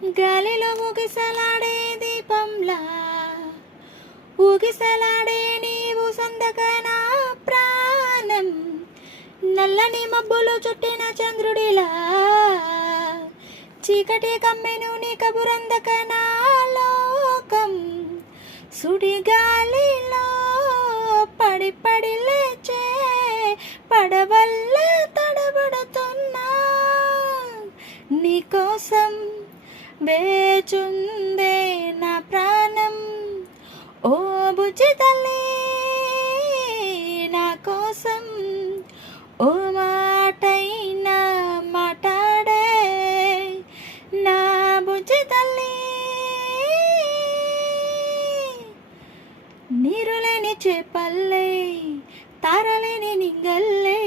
గాలిలో ఊగిసలాడే దీపంలా ఊగిసలాడే నీవు సందకనా ప్రాణం, నల్లని మబ్బులు చుట్టిన చంద్రుడిలా చీకటి కమ్మెను నీ కబురందకనా లోకం, సుడిగాలిలో పడి పడి లేచే పడవల్లే తడబడుతున్నా, నీకోసం వేచుందే నా ప్రాణం. ఓ బుజ్జి తల్లి నా కోసం ఓ మాటైనా మాట్లాడే నా బుజ్జి తల్లి. నీరులేని చేపల్లే తారలేని నింగల్లే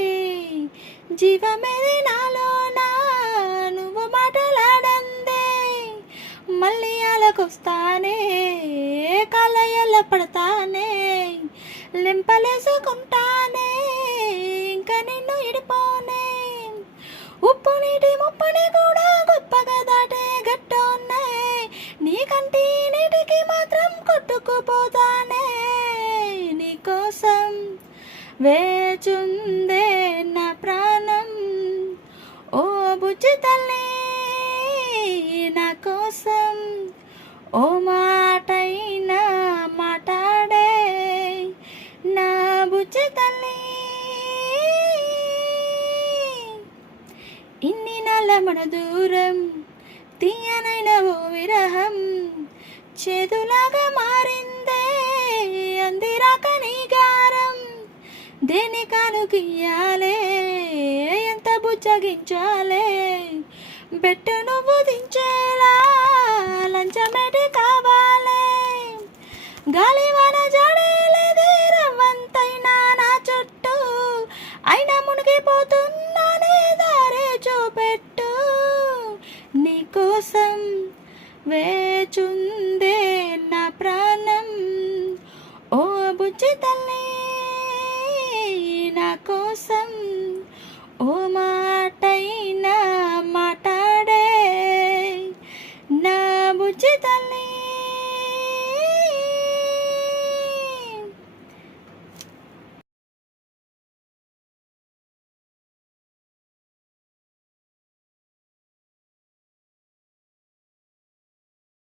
జీవమేది నాలోనా నువ్వు మాటలాడందే, మళ్ళీ అలకొస్తానే కలయల్ల పడతానే లెంపలేసుకుంటానే ఇంకా నిన్ను ఇడిపోనే, ఉప్పు నీటి ముప్పుని కూడా గొప్పగా దాటే గట్టోనే నీ కంటి నీటికి మాత్రం కొట్టుకుపోతానే, నీకోసం వేచుందే నా ప్రాణం. ఓ బుజ్జి తల్లి నా కోసం ఓ మాటైనా మాట్లాడే నా బుజ్జి తల్లి. ఇన్ని నాళ్ళ మన దూరం తీయనైన ఓ విరహం చేదులాగా మారిందే అందిరాక నీ గారం, దేని కానుకియ్యాలే ఎంత బుజ్జగించాలే బెట్టు నువ్వు దించేలా లంచమేటి కావాలే, గాలివాన జాడేలేదే రవ్వంతైనా నా చుట్టూ అయినా మునిగిపోతున్నానే దారే చూపెట్టు, నీకోసం వేచుందే నా ప్రాణం. ఓ బుజ్జి తల్లి నా కోసం ఓ